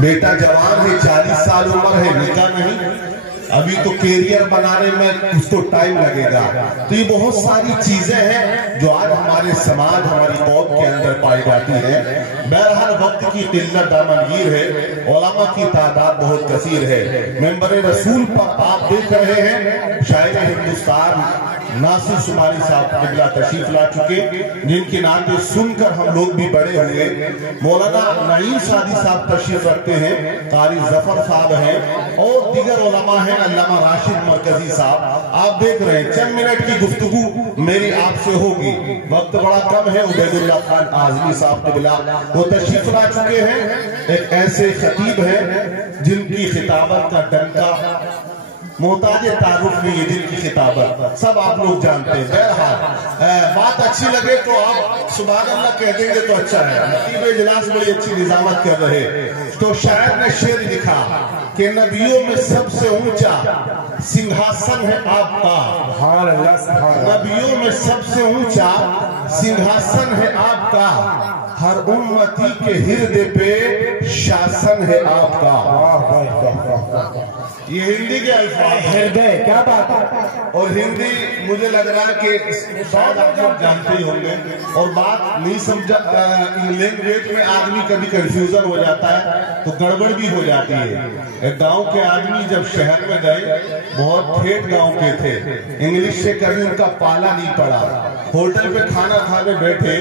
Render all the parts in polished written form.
बेटा जवान है, 40 साल उम्र है, निकाह नहीं, अभी तो कैरियर बनाने में उसको टाइम लगेगा। तो ये बहुत सारी चीजें हैं जो आज हमारे समाज, हमारी कौम के अंदर पाई जाती है। बहरहाल वक्त की किल्लत दामनगीर है, उलमा की तादाद बहुत कसीर है। मेंबर रसूल पर आप देख रहे हैं शायर हिंदुस्तान नासिर शुमारी साहब किबला तशरीफ ला चुके, जिनके नाते सुनकर हम लोग भी बड़े हुए। मौलाना नईम सादी साहब तशरीफ रखते हैं, कारी जफर साहब हैं और दीगर उलमा हैं, अल्लामा राशिद मरकजी साहब। आप देख रहे हैं चंद मिनट की गुफ्तगू मेरी आपसे होगी, वक्त बड़ा कम है। उबैदुल्लाह खान आजमी साहब किबला वो तशरीफ ला चुके हैं। एक ऐसे खतीब हैं जिनकी खिताबत का डंका मोहताज तारुफ नहीं है, जिनकी खिताबत सब आप लोग जानते हैं। बहरहाल बात अच्छी लगे तो आप सुभान अल्लाह कह देंगे तो अच्छा है। नकीब इजलास बड़ी अच्छी निजामत कर रहे। तो शायर ने शेर लिखा कि नबियों में सबसे ऊंचा सिंहासन है आपका, नबियों में सबसे ऊंचा सिंहासन है आपका, हर उम्मती के हृदय पे शासन है आपका। ये हिंदी के अल्फाज हृदय, क्या बात है। और हिंदी मुझे लग रहा है कि शायद आप लोग जानते ही होंगे, और बात नहीं समझा, लैंग्वेज में आदमी कभी कंफ्यूजन हो जाता है तो गड़बड़ भी हो जाती है। एक गांव के आदमी जब शहर में गए, बहुत ठेठ गांव के थे, इंग्लिश से कभी उनका पाला नहीं पड़ा। होटल पे खाना खाने बैठे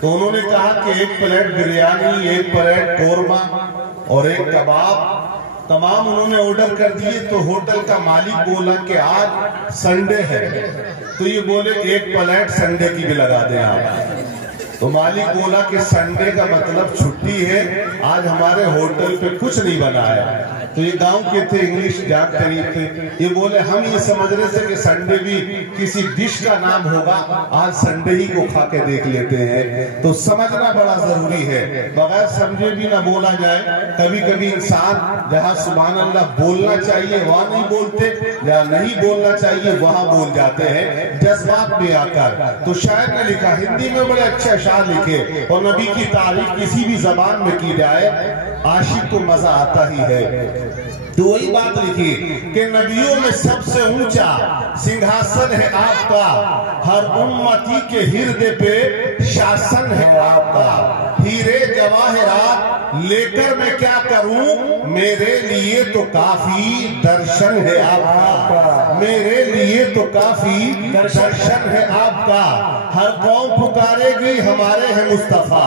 तो उन्होंने कहा कि एक प्लेट बिरयानी, एक प्लेट कोरमा और एक कबाब, तमाम उन्होंने ऑर्डर कर दिए। तो होटल का मालिक बोला कि आज संडे है, तो ये बोले एक प्लेट संडे की भी लगा दें आप। तो मालिक बोला कि संडे का मतलब छुट्टी है, आज हमारे होटल पे कुछ नहीं बना है। तो ये गांव के थे, इंग्लिश जानते नहीं थे। ये बोले हम ये समझ रहे थे कि संडे भी किसी डिश का नाम होगा, आज संडे ही को खा के देख लेते हैं। तो समझना बड़ा जरूरी है, बगैर समझे भी ना बोला जाए। कभी कभी इंसान जहाँ सुभान अल्लाह बोलना चाहिए वहाँ नहीं बोलते, जहाँ नहीं बोलना चाहिए वहाँ बोल जाते हैं जज्बात में आकर। तो शायर ने लिखा, हिंदी में बड़े अच्छे अशार लिखे, और नबी की तारीफ किसी भी जबान में की जाए आशिक को मजा आता ही है। तो वही बात लिखी कि नबियों में सबसे ऊंचा सिंहासन है आपका, हर उम्मती के हृदय पे शासन है आपका। हीरे जवाहरात लेकर मैं क्या करूं, मेरे लिए तो काफी दर्शन है आपका, मेरे लिए तो काफी दर्शन है आपका। हर कौम पुकारेगी हमारे हैं मुस्तफा,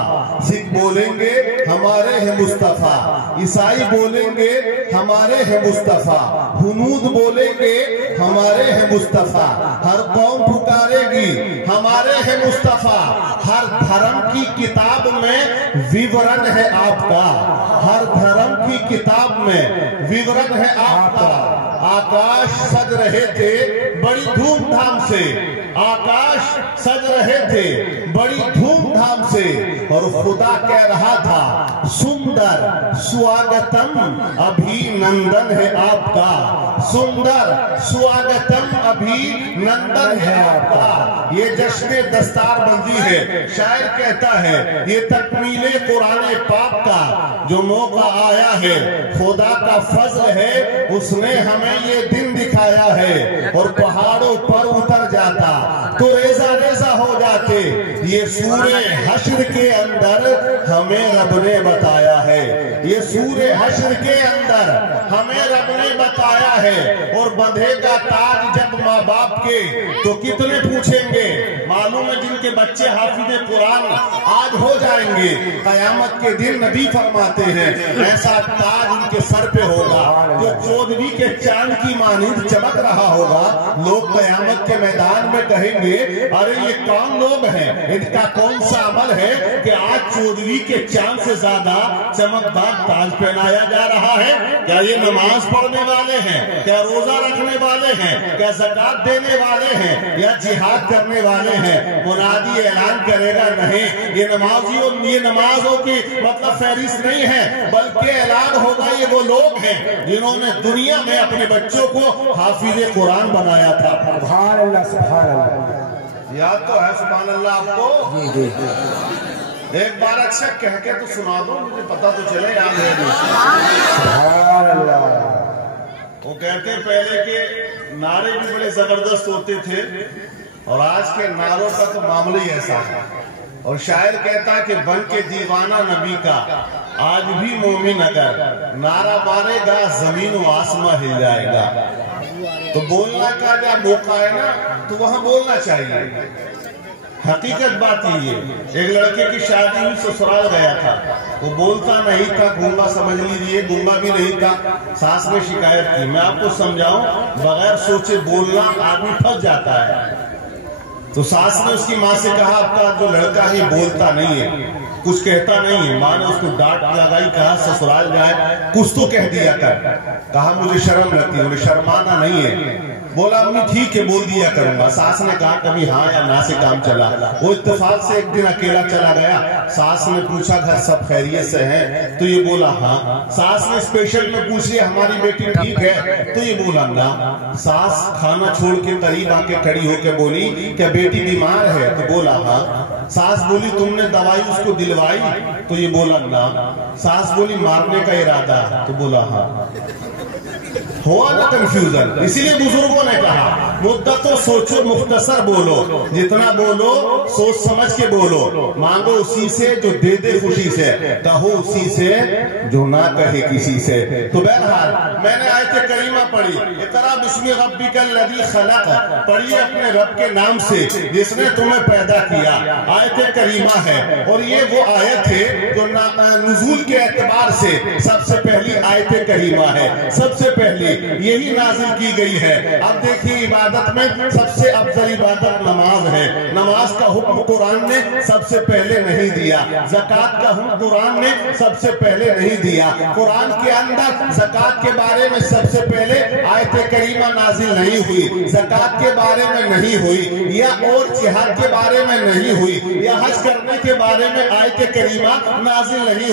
सिख बोलेंगे हमारे हैं मुस्तफा, ईसाई बोलेंगे हमारे हैं मुस्तफा, हुनूद बोलेंगे हमारे हैं मुस्तफा। हर कौम पुकारेगी हमारे हैं मुस्तफा। हर धर्म की किताब में विवरण है आपका, हर धर्म की किताब में विवरण है आपका। आकाश सज रहे थे बड़ी धूमधाम से, आकाश सज रहे थे बड़ी धूमधाम से, और खुदा कह रहा था सुंदर स्वागतम अभिनंदन है आपका, सुंदर स्वागतम अभिनंदन है आपका। ये जश्न दस्तारबंदी है। शायर कहता है ये तकमीले कुरान पाक का जो मौका आया है, खुदा का फजल है, उसने हमें ये दिन दिखाया है। और पहाड़ों पर उतर जाता तो रेजा रेजा हो जाते, ये सूरे हश्र के अंदर हमें रब ने बताया है, ये सूरे हश्र के अंदर हमें रब ने बताया है। और बंधेगा ताज जब माँ बाप के तो कितने पूछेंगे, मालूम है जिनके बच्चे हाफिज कुरान आज हो जाएंगे, कयामत के दिन नबी फरमाते हैं ऐसा ताज उनके सर पे होगा जो 14वीं के चांद की मानिंद चमक रहा होगा। लोग कयामत के मैदान में कहेंगे अरे ये कौन लोग हैं, इनका कौन सा अमल है कि आज 14वीं के चांद से ज्यादा चमकदार ताज पहनाया जा रहा है। क्या ये नमाज पढ़ने वाले हैं, क्या रोजा रखने वाले हैं, क्या ज़कात देने वाले हैं, या जिहाद करने वाले हैं? मुनादी ऐलान करेगा नहीं, ये नमाजियों, ये नमाजों की मतलब फहरिस्त नहीं है, बल्कि ऐलान होगा ये वो लोग हैं जिन्होंने दुनिया में अपने बच्चों को हाफिज कुरान बनाया था। सुभान अल्लाह, सुभान अल्लाह। याद तो है सुभान अल्लाह आपको? जी जी। एक बार अच्छा कह के तो सुना दो, मुझे पता तो चले याद है नहीं। वो कहते पहले के नारे भी बड़े जबरदस्त होते थे और आज के नारों का तो मामला ही ऐसा है। और शायर कहता है कि बन के दीवाना नबी का आज भी मोमिन अगर नारा मारेगा जमीन व आसमां हिल जाएगा। तो बोलना का जब मौका है ना तो वहां बोलना चाहिए। हकीकत बात ये है, एक लड़के की शादी हुई, ससुराल गया था, वो बोलता नहीं था, गूंगा समझ लीजिए, गूंगा भी नहीं था। सास ने शिकायत की। मैं आपको समझाऊं, बगैर सोचे बोलना आदमी फंस जाता है। तो सास ने उसकी माँ से कहा, आपका जो लड़का है बोलता नहीं है, कुछ कहता नहीं है। माँ ने उसको डांट लगाई, कहा ससुराल जाए कुछ तो कह दिया कर। कहा मुझे शर्म लगती है, मुझे शर्माना नहीं है। बोला अम्मी ठीक है बोल दिया करूंगा। सास ने कहा कभी हाँ या ना से काम चला। वो इत्तेफाक से एक दिन अकेला चला गया। सास ने पूछा घर सब खैरियत से है? तो ये बोला हाँ। सास ने स्पेशल में पूछ लिया हमारी बेटी ठीक है? तो ये बोला ना। सास खाना छोड़ के करीब आके खड़ी होकर बोली क्या बेटी बीमार है? तो बोला हाँ। सास बोली तुमने दवाई उसको दिलवाई? तो ये बोला ना। सास बोली मारने का इरादा? तो बोला हाँ। हुआ ना कंफ्यूजन। इसीलिए बुजुर्गों ने कहा मुद्दतों सोचो मुख्तसर बोलो, जितना बोलो सोच समझ के बोलो। मांगो उसी से जो दे दे खुशी से, कहो उसी से जो ना कहे किसी से। तो बहरहाल मैंने आयत करीमा पढ़ी, इकरा बिस्मि रब्बिकल लज़ी खलक, पढ़िए अपने रब के नाम से जिसने तुम्हें पैदा किया। आयत करीमा है और ये वो आयत है जो नुज़ूल के एतबार से सबसे पहली आयत करीमा है, सबसे पहली यही नाजिल की गई है। अब देखिए इबादत में सबसे अफजल इबादत नमाज है। नमाज का हुक्म कुरान ने सबसे पहले नहीं दिया। ज़कात का हुक्म कुरान ने सबसे पहले नहीं दिया। कुरान के अंदर ज़कात के बारे में सबसे पहले आयत करीमा नाजिल नहीं हुई, ज़कात के बारे में नहीं हुई, या और जिहाद के बारे में नहीं हुई, या हज करने के बारे में आयत करीमा नाजिल नहीं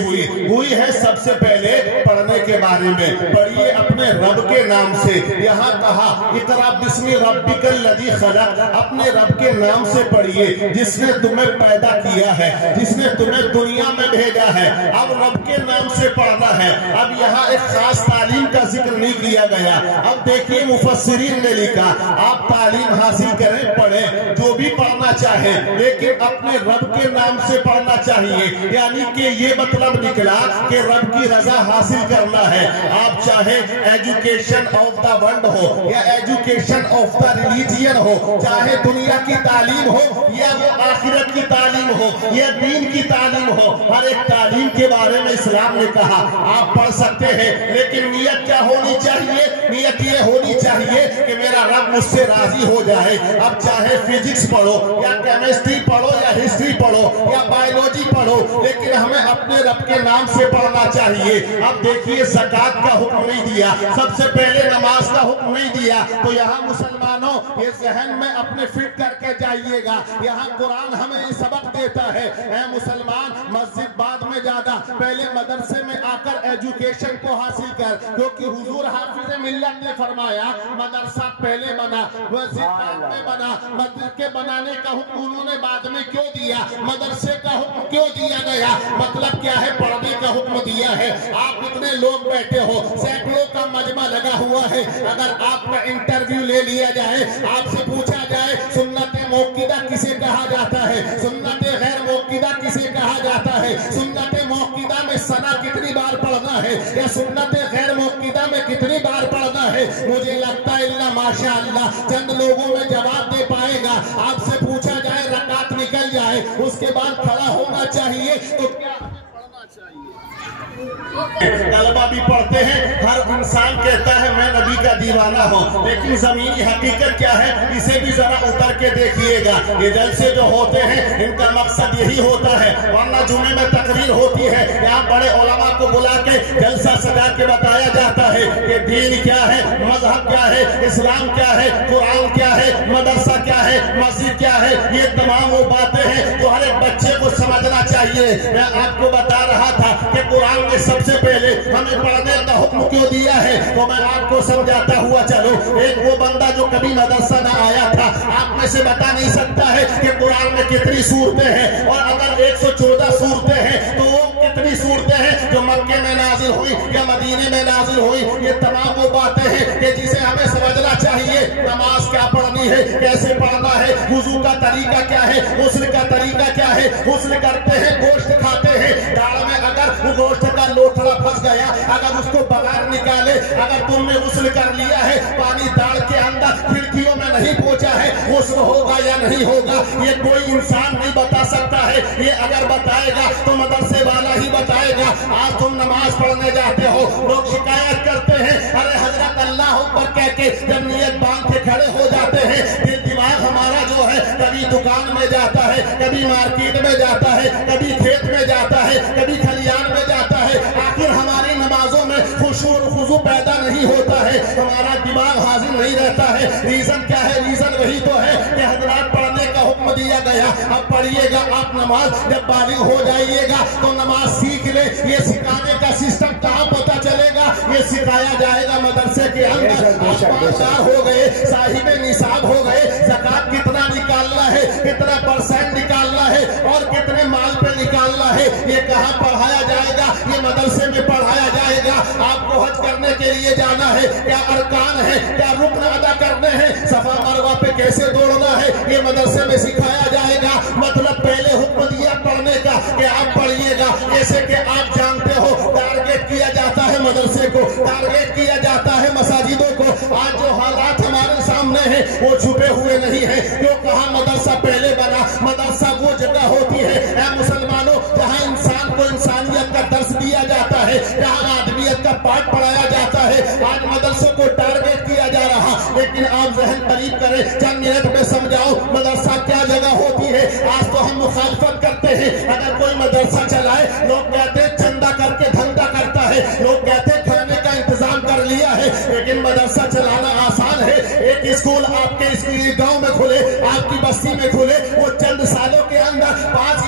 हुई है सबसे पहले पढ़ने के बारे में। पढ़िए अपने रब के नाम से। यहाँ कहा इकरा बिस्मि रब्बिकल लज़ी खलक, अपने रब के नाम से पढ़िए जिसने तुम्हें पैदा किया है, जिसने तुम्हें दुनिया में भेजा है। अब रब के नाम से पढ़ना है। अब यहाँ एक खास तालीम का जिक्र नहीं किया गया। अब देखिए मुफस्सिरीन ने लिखा आप तालीम हासिल करें, पढ़ें, जो भी पढ़ना चाहे, लेकिन अपने रब के नाम से पढ़ना चाहिए। यानी कि ये मतलब निकला कि रब की रजा हासिल करना है। आप चाहे एजुकेशन ऑफ द वर्ल्ड हो या एजुकेशन ऑफ द रिलीजियन हो, चाहे दुनिया की तालीम हो या वो आखिरत की तालीम हो या दीन की तालीम हो, हर एक तालीम के बारे में इस्लाम ने कहा आप पढ़ सकते हैं। लेकिन नियत क्या होनी चाहिए? नियत ये होनी चाहिए कि मेरा रब मुझसे राजी हो जाए। अब चाहे फिजिक्स पढ़ो या केमिस्ट्री पढ़ो या हिस्ट्री पढ़ो या बायोलॉजी पढ़ो, लेकिन हमें अपने रब के नाम से पढ़ना चाहिए। अब देखिए ज़कात का हुक्म नहीं दिया, सबसे पहले नमाज का हुक्म नहीं दिया। तो यहाँ मुसलमानों ये जहन में अपने फिट करके जाइएगा। यहाँ कुरान हमें ये सबक देता है, ऐ मुसलमान मस्जिद बाद में जाना, पहले मदरसे में आकर एजुकेशन को हासिल कर, क्योंकि हुजूर हाफिज मिल्लत ने फरमाया मदरसा पहले बना, मस्जिद बाद में बना। मस्जिद के बनाने का हुक्म उन्होंने बाद में क्यों दिया? मदरसे का हुक्म क्यों दिया गया? मतलब क्या है? पढ़ने का हुक्म दिया है। आप इतने लोग बैठे हो, सैकड़ों का मजमा लगा हुआ है, अगर आपका इंटरव्यू ले लिया जाए, आपसे पूछा जाए सुन्नत मौक़िदा किसे कहा जाता है, सुन्नत गैर मौक़िदा किसे कहा जाता है, सुन्नत मौक़िदा में सना कितनी बार पढ़ना है या सुन्नत गैर मौक़िदा में कितनी बार पढ़ना है, मुझे लगता है इल्ला माशाअल्लाह चंद लोगों में जवाब दे पाएगा। आपसे पूछा जाए रकात निकल जाए, उसके बाद खड़ा होना चाहिए, तो क्या पढ़ना चाहिए? तलबा भी पढ़ते हैं, हर इंसान कहता है मैं नबी का दीवाना हूँ, लेकिन जमीनी हकीकत क्या है इसे भी जरा उतर के देखिएगा। ये जलसे जो होते हैं इनका मकसद यही होता है, वरना जुमे में तकरीर होती है, यहाँ बड़े उलमा को बुला के जलसा सजा के बताया जाता है कि दीन क्या है, मजहब क्या है, इस्लाम क्या है, कुरान क्या है, मदरसा क्या है, मस्जिद क्या है। ये तमाम वो बातें हैं जो हर एक बच्चे को समझना चाहिए। मैं आपको बता रहा था कि कुरान ने सबसे पहले हमें पढ़ने का हुक्म क्यों दिया है, तो मैं आपको को समझाता हुआ चलो। एक वो बंदा जो कभी मदरसा ना आया था, आप में से बता नहीं सकता है कि कुरान में कितनी सूरतें हैं, और अगर 114 सूरतें हैं तो वो कितनी सूरतें हैं जो मक्के में नाजिल हुई या मदीने में नाजिल हुई। ये तमाम वो बातें हैं कि जिसे हमें समझना चाहिए। नमाज क्या पढ़नी है, कैसे पढ़ना है, वुजू का तरीका क्या है, गुस्ल का तरीका क्या है। गुस्ल करते हैं, गोश्त खाते हैं, दाढ़ में अगर वो गोश्त का लोथड़ा फंस गया, अगर उसको बगार निकाले, अगर तुमने गुस्ल कर लिया है, पानी दाढ़ के अंदर खिड़कियों में नहीं पहुंचा है, गुस्ल होगा या नहीं होगा ये कोई इंसान नहीं बता सकता है। ये अगर बताएगा तो मदरसे वाला ही बताएगा। आज तुम नमाज पढ़ने जाते हो, लोग शिकायत करते हैं, अरे हजरत अल्लाह ऊपर कह के जब नियत बांध के खड़े हो जाते हैं, फिर दिमाग हमारा जो है कभी दुकान में जाता है, कभी मार्केट में जाता है, कभी खेत में जाता है, कभी खलियान में जाता है। आखिर हमारी नमाजों में खुशू और खुजू पैदा नहीं होता है, हमारा दिमाग हाजिर नहीं रहता है। रीजन क्या है? रीजन वही तो है कि हजरात पढ़ने का हुक्म दिया गया, अब पढ़िएगा आप नमाज। जब बालिग हो जाइएगा तो नमाज सीख ले। ये सिखाने का सिस्टम कहाँ पता चलेगा? ये सिखाया जाएगा मदरसे के अंदर। आप हो गए, साहिब निसाब हो गए, ज़कात कितना निकालना है, कितना % निकालना है और कितने माल पे निकालना है, ये कहाँ पढ़ाया जाएगा? ये मदरसे में पढ़ाया जाएगा। आपको हज करने के लिए जाना है, क्या अरकान है, क्या रुकन अदा करने हैं, सफा मरवा पे कैसे दौड़ना है, ये मदरसे में सिखाया जाएगा। मतलब पहले हुक्म दिया पढ़ने का कि आप पढ़िएगा। जैसे कि आप जानते हो टारगेट किया जाता है मदरसे को, टारगेट किया जाता है मसाजिदों को। आज जो हालात हमारे सामने हैं वो छुपे हुए नहीं है। क्यों कहा मदरसा पहले बना? मदरसा वो जगह होती है ऐ मुसलमानों जहाँ इंसान को इंसानियत का दर्स दिया जाता है, जहाँ आदमियत का पाठ पढ़ाया जाता है। आज मदरसों को टारगेट किया जा रहा, लेकिन आप जहन करीब करें, चंद मिनट में समझाओ मदरसा क्या जगह होती है। आज तो हम मुखालफत करते हैं, अगर कोई मदरसा चलाए लोग कहते हैं चंदा करके धंधा करता है, लोग कहते हैं खाने का इंतजाम कर लिया है। लेकिन मदरसा चलाना आसान है। एक स्कूल आपके गांव में खुले, आपकी बस्ती में खुले, वो चंद सालों के अंदर 5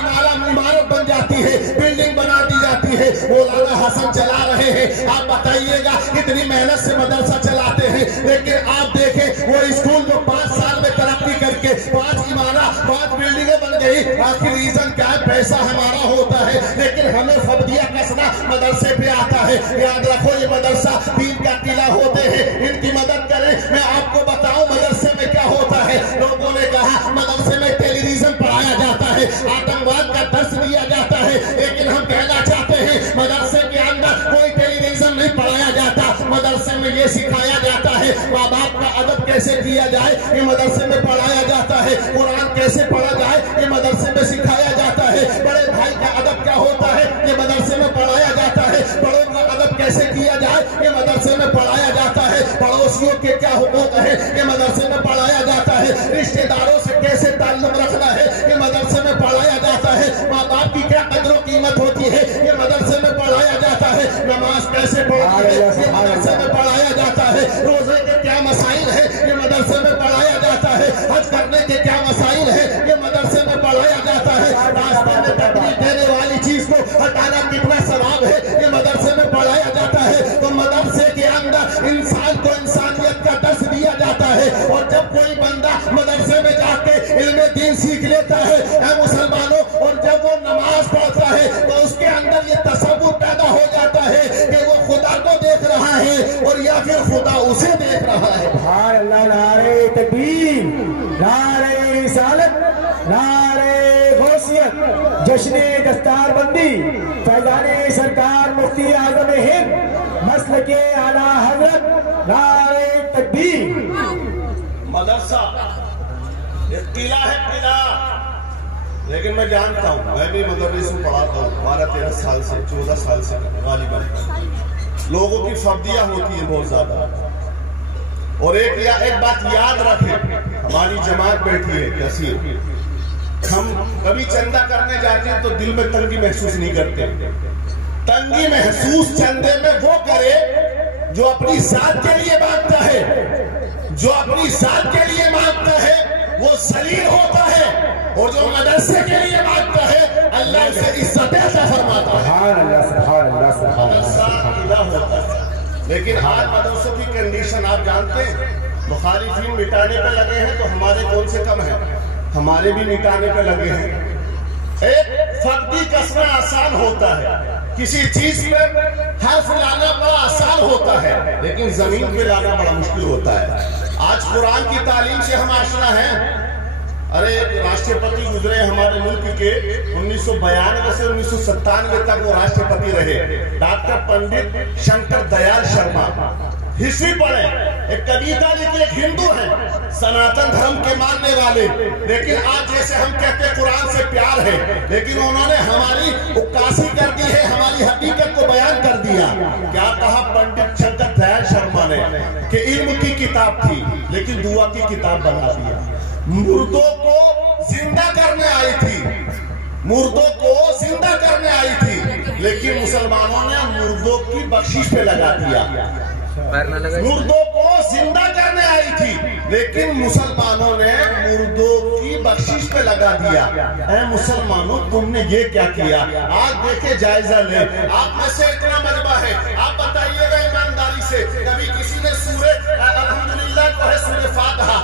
इमारत बन जाती है, बिल्डिंग बना दी जाती है। मौलाना हसन चला रहे हैं, आप बताइएगा कितनी मेहनत से मदरसा चलाते हैं। लेकिन आप देखें वो स्कूल जो 5 साल में तरक्की करके 5 इमारत 5 बिल्डिंगें बन गई। आखिर रीजन क्या है? पैसा हमारा होता है, लेकिन हमें फबदिया कसना मदरसे पे आता है। याद रखो ये मदरसा दीन का किला होते हैं, इनकी मदद करें। मैं आपको बताऊं मदरसे में क्या होता है। लोगों ने कहा मदरसे में टेलीविजन पढ़ाया जाता है, आतंकवाद का दर्श दिया जाता है, लेकिन हम कहना चाहते हैं मदरसे के अंदर कोई टेलीविजन नहीं पढ़ाया जाता। मदरसे में ये सिखाया जाता है माँ बाप का अदब कैसे किया जाए, ये मदरसे में पढ़ाया जाता है। कुरान कैसे पढ़ा जाए, ये मदरसे में सिखाया जाता है। बड़े भाई का अदब क्या होता है, ये मदरसे में पढ़ाया जाता है। बड़ों का अदब कैसे किया जाए, ये मदरसे में पढ़ाया जाता है। पड़ोसियों के क्या हुकूक है, ये मदरसे में पढ़ाया जाता है। रिश्तेदारों से कैसे ताल्लुक रखना है, ये मदरसे में पढ़ाया जाता है। माँ बाप की क्या कदर कीमत होती है, ये मदरसे में पढ़ाया जाता है। नमाज कैसे पढ़नी है, ये मदरसे में पढ़ाया जाता है। रोजे के क्या मसाइल है, ये मदरसे में पढ़ाया जाता है। हज करने के क्या मसाइल है, ये मदरसे में पढ़ाया जाता है। रास्ते में तकलीफ देने वाली चीज को हटाना कितना सवाब है, ये मदरसे में पढ़ाया जाता है। तो मदरसे के अंदर इंसान को इंसानियत का दर्स दिया जाता है। और जब कोई बंदा मदरसे में जाके इल्मे दीन सीख लेता है ऐ मुसलमानों, और जब वो नमाज पढ़ता है तो उसके अंदर ये तसव्वुर पैदा हो जाता है कि वो खुदा को देख रहा है और या फिर खुदा उसे देख रहा है। भाई अल्लाह, नारे तकबीर, नारे रिसालत, नारे गौसियत, जश्ने दस्तारबंदी, फैजाने सरकार मुफ्ती आज़म हिंद, मसल के आला हजरत, नारे तकबीर। मदरसा एक किला है, किला। लेकिन मैं जानता हूँ, मैं भी मदरसे में पढ़ाता हूँ 12-13 साल से, 14 साल से गालिबन। लोगों की फब्दियाँ होती है बहुत ज्यादा। और एक बात याद रखें, हमारी जमात बैठी है कैसी, हम कभी चंदा करने जाते हैं तो दिल में तंगी महसूस नहीं करते। तंगी महसूस चंदे में वो करे जो अपनी जात के लिए मांगता है, जो अपनी जात के लिए मांगता है वो सलील होता है, और जो मदरसे के लिए मांगता है अल्लाह उसे इज्जत अता फरमाता है। सुभान अल्लाह, सुभान अल्लाह, सुभान अल्लाह। मदरसा किला होता है, लेकिन आज मदरसों की कंडीशन आप जानते हैं, मुखालिफीन मिटाने पे लगे हैं तो हमारे कौन से कम हैं, हमारे भी मिटाने पे लगे हैं। एक फर्दी कसना आसान होता है, किसी चीज पे हर्फ लाना बड़ा आसान होता है, लेकिन जमीन पे लाना बड़ा मुश्किल होता है। आज कुरान की तालीम से हम आशना हैं। अरे एक राष्ट्रपति गुजरे हमारे मुल्क के 1992 से 1997 तक वो राष्ट्रपति रहे, डॉक्टर पंडित शंकर दयाल शर्मा। हिस्ट्री पढ़े, एक कविता लिखी, एक हिंदू है, सनातन धर्म के मानने वाले, लेकिन आज जैसे हम कहते हैं कुरान से प्यार है, लेकिन उन्होंने हमारी उक्कासी कर दी है, हमारी हकीकत को बयान कर दिया। क्या कहा पंडित शंकर दयाल शर्मा ने कि इल्म की किताब थी लेकिन दुआ की किताब बना दिया। मुर्दों को जिंदा करने आई थी, मुर्दों को जिंदा करने आई थी, लेकिन मुसलमानों ने मुर्दों की बख्शिश पे लगा दिया। मुर्दों को जिंदा करने आई थी, लेकिन मुसलमानों ने मुर्दों की बख्शिश पे लगा दिया। ऐ मुसलमानों, तुमने ये क्या किया? आज देखे, जायजा ले। आप में से इतना मजबा है, आप बताइएगा ईमानदारी से, कभी किसी ने सूरे अल्हम्दुलिल्लाह को है सूरे फातिहा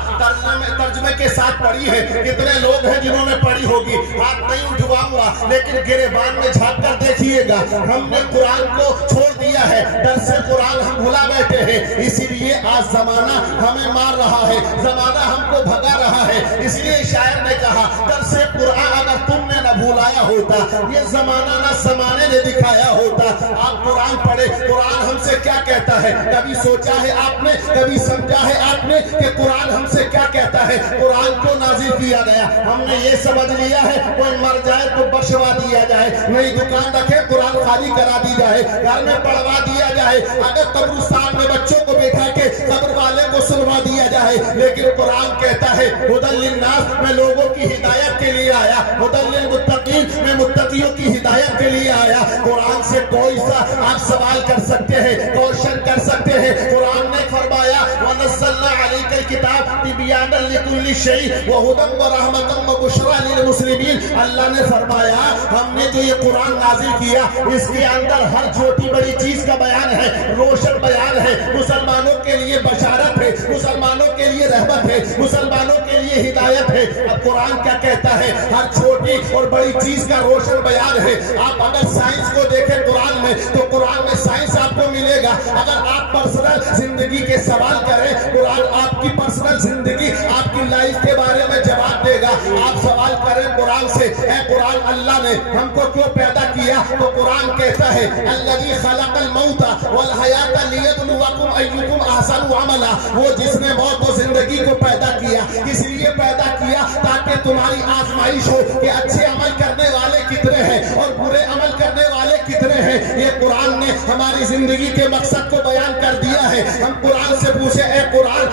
तर्जुमे के साथ पढ़ी है? कितने लोग हैं जिन्होंने पढ़ी होगी? हाथ नहीं उठवाऊंगा, लेकिन गिरेबान में झाँक कर देखिएगा, हमने कुरान को छोड़ दिया है, डर से कुरान हम भुला बैठे हैं। इसीलिए आज जमाना हमें मार रहा है, जमाना हमको भगा रहा है। इसलिए शायर ने कहा, डर से कुरान अगर तुमने न भुलाया होता, ये जमाना न जमाने ने दिखाया होता। आप कुरान पढ़े, कुरान हमसे क्या कहता है? कभी सोचा है आपने, कभी समझा है आपने कि कुरान हमसे क्या कहता है? कुरान को नाजिल किया गया, हमने ये समझ लिया है कोई मर जाए तो बख्शवा दिया जाए, नई दुकान रखे कुरान खाली करा दी जाए, घर में पढ़वा दिया जाए, अगर कब्रिस्तान में बच्चों को बैठा के कब्र वाले को सुनवा दिया जाए। लेकिन कुरान कहता है हुदल लिन्नास, मैं लोगों की हिदायत के लिए आया, हुदल लिलमुत्तकीन, मैं मुत्तकियों की हिदायत के लिए आया। कुरान से कोई सा आप सवाल कर सकते हैं, क्वेश्चन कर सकते हैं। कुरान ने फरमाया वनज़्ज़लना अलैकल किताब तिबयानन लिकुल्लि शै व हुदन व रहमतन व बुशरा लिल मुस्लिमीन। अल्लाह ने फरमाया, हमने जो ये कुरान नाजिल किया, इसके अंदर हर छोटी बड़ी चीज का बयान है, रोशन बयान है, मुसलमानों के लिए बशारत है, मुसलमानों के लिए रहमत है, मुसलमानों के लिए हिदायत है। अब कुरान क्या कहता है? हर छोटी और बड़ी चीज का रोशन बयान है। आप अगर साइंस को देखें कुरान में, तो कुरान में साइंस आपको मिलेगा। अगर आप पर्सनल जिंदगी के सवाल करें, कुरान आपकी पर्सनल जिंदगी, आपकी लाइफ के बारे में जवाब देगा। आप सवाल करें कुरान से, ऐ कुरान, अल्लाह ने हमको क्यों पैदा किया? तो कुरान कहता है अल्लज़ी खलक़ल मौता वल हयाता लियब्लुवकुम अय्युकुम अहसनु अमला। वो जिसने मौत और जिंदगी को पैदा किया, इसलिए पैदा किया ताकि तुम्हारी आजमाइश हो कि अच्छे अमल करने वाले कितने हैं और बुरे अमल करने वाले कितने हैं। ये कुरान ने हमारी जिंदगी के मकसद को बयान कर दिया है। हम कुरान से पूछे, ऐ कुरान,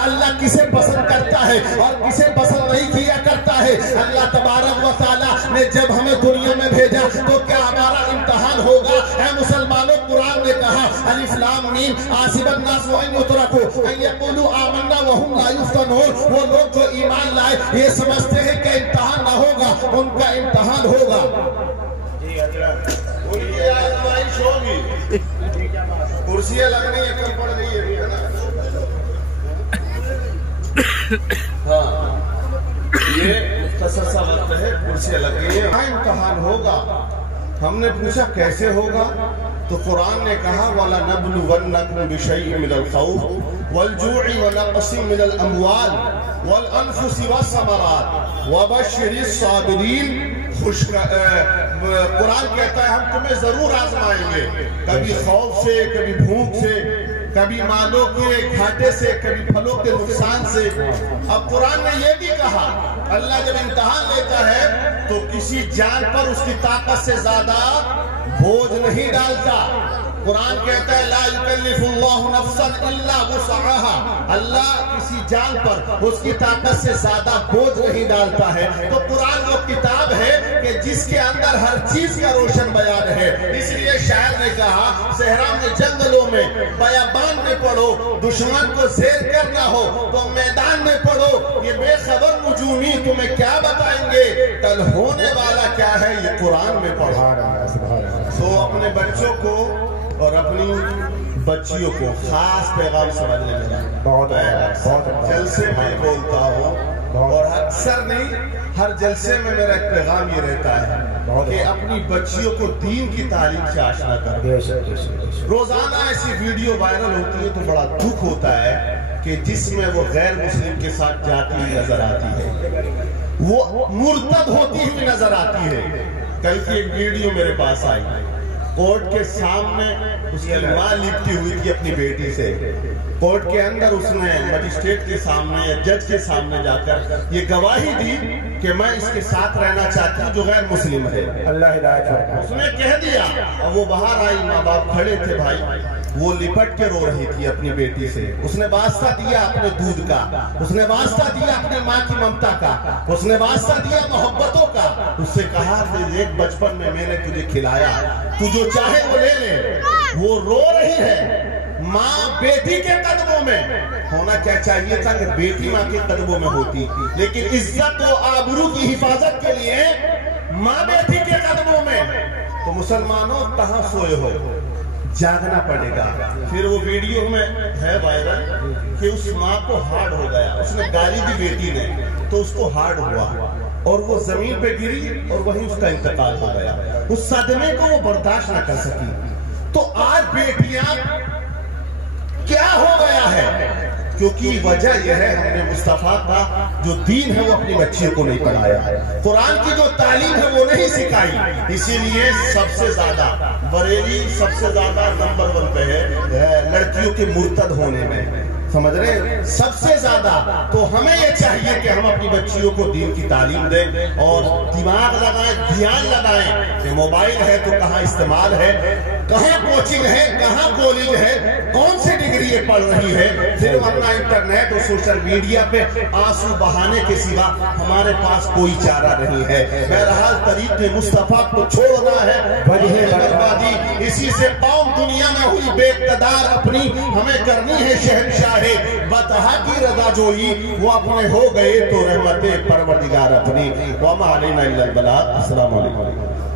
अल्लाह किसे पसंद करता है और किसे पसंद नहीं किया करता है? अल्लाह तबारक व तआला ने जब हमें दुनिया में भेजा तो क्या हमारा इम्तिहान होगा? ऐ मुसलमानों, कुरान ने कहा अलिफ लाम मीम आसिबन नास व अन युतरकू अन यक़ूलू आमन्ना व हुम ला युफ्तनून। वो लोग जो ईमान लाए ये समझते हैं कि इम्तिहान ना होगा, उनका इम्तिहान होगा। उनकी आजमाइश होगी। कुर्सियां लगनी है, कल पड़ गई है ना? हाँ, ये मुख्तसर सा वक्त है, कुर्सियां लग गई है, इम्तिहान होगा। हमने पूछा कैसे होगा? तो कुरान ने कहा वला नब्लुवन्नकुम बिशैइन मिनल खौफ वल जू'i व नक़सिन मिनल अमवाल वल अनफुसि वस्समरात व बश्शिरिस साबिरीन। कुरान कहता है हम तुम्हें जरूर आजमाएंगे, कभी खौफ से, कभी भूख से, कभी मालों के घाटे से, कभी फलों के नुकसान से। अब कुरान ने यह भी कहा, अल्लाह जब इम्तिहान लेता है तो किसी जान पर उसकी ताकत से ज्यादा बोझ नहीं डालता। कुरान कहता है ला युकल्लिफुल्लाहु नफ्सन इल्ला वुसअहा। अल्लाह किसी जान पर उसकी ताकत से ज्यादा बोझ नहीं डालता है। तो कुरान वो किताब है कि जिसके अंदर हर चीज का रोशन बयान है। इसलिए शायर ने कहा, सहरा में, जंगलों में, बयाबान में पढ़ो, दुश्मन को ज़ेर करना हो तो मैदान में पढ़ो। ये बेखबर मुजूमी तुम्हें क्या बताएंगे, कल होने वाला क्या है, ये कुरान में पढ़ो। तो अपने बच्चों को और अपनी बच्चियों को खास पैगाम समझने लगा। बहुत जलसे में बोलता हूँ और अक्सर नहीं, हर जलसे में मेरा एक पैगाम ये रहता है कि अपनी बच्चियों को दीन की तालीम से आशना करें। रोजाना ऐसी वीडियो वायरल होती है तो बड़ा दुख होता है कि जिसमें वो गैर मुस्लिम के साथ जाती हुई नजर आती है, वो मुर्तद होती हुई नजर आती है। कल की एक वीडियो मेरे पास आई, कोर्ट के सामने उसकी मां लिपटी हुई थी अपनी बेटी से। कोर्ट के अंदर उसने मजिस्ट्रेट के सामने या जज के सामने जाकर ये गवाही दी कि मैं इसके साथ रहना चाहती हूँ जो गैर मुस्लिम है। अल्लाह हिदायत। उसने कह दिया और वो बाहर आई, माँ बाप खड़े थे भाई, वो लिपट के रो रही थी अपनी बेटी से। उसने वास्ता दिया अपने दूध का, उसने वास्ता दिया अपनी माँ की ममता का, उसने वास्ता दिया मोहब्बतों का। उससे कहा देख बचपन में मैंने तुझे खिलाया, तू जो चाहे वो ले ले। वो रो रही है। माँ बेटी के कदमों में होना क्या चाहिए था कि बेटी माँ के कदमों में होती, लेकिन इज्जत और आबरू की हिफाजत के लिए माँ बेटी के कदमों में। तो मुसलमानों कहाँ सोए हो, जागना पड़ेगा। फिर वो वीडियो में है वायरल कि उस माँ को हार्ड हो गया, उसने गाली दी बेटी ने तो उसको हार्ड हुआ और वो जमीन पे गिरी और वहीं उसका इंतकाल हो गया। उस सदमे को वो बर्दाश्त न कर सकी। तो आज बेटियां क्या हो गया है, क्योंकि वजह यह है हमने मुस्तफा का जो दीन है वो अपनी बच्चियों को नहीं पढ़ाया, कुरान की जो तालीम है वो नहीं सिखाई। इसीलिए सबसे ज्यादा बरेली सबसे ज्यादा नंबर 1 पे है लड़कियों के मुर्तद होने में, समझ रहे, सबसे ज्यादा। तो हमें यह चाहिए कि हम अपनी बच्चियों को दीन की तालीम दें और दिमाग लगाएं, ध्यान लगाएं कि मोबाइल है तो कहाँ इस्तेमाल है, कहाँ कोचिंग है, कहाँ कॉलेज है, कौन सी डिग्री ये पढ़ रही है। फिर अपना इंटरनेट और सोशल मीडिया पे आंसू बहाने के सिवा हमारे पास कोई चारा नहीं है। बहरहाल तरीक़े मुस्तफा को छोड़ना है, बर्बादी इसी से कौम दुनिया में हुई बेइक़्तिदार, अपनी हमें करनी है शहंशाह बतहा की रजा जोई। वो अपने हो गए तो रहमते परवरदिगार अपनी। व मा अलैना इल्लल बलाग। अस्सलामु अलैकुम।